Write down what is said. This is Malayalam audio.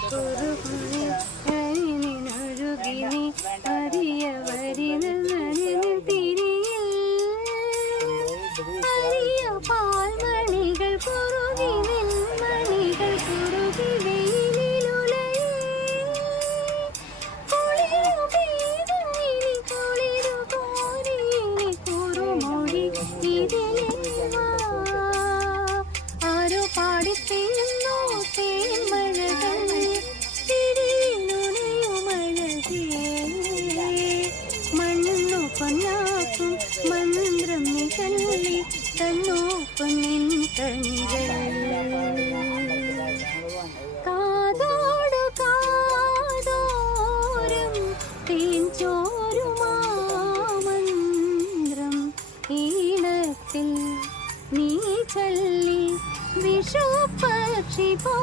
ഒരു കുഞ്ഞിനൊഴുകിനി തിരിയ പാൽമണികൾ കുറു മന്ത്രം മന്ത്രം നികള്ളി തന്നോപ്പനിൻ കണികൾ കാതോടു കാതോരം തേൻചോരുമാമന്ത്രം ഈണത്തിൽ നീ ചൊല്ലി വിഷു പക്ഷി പോ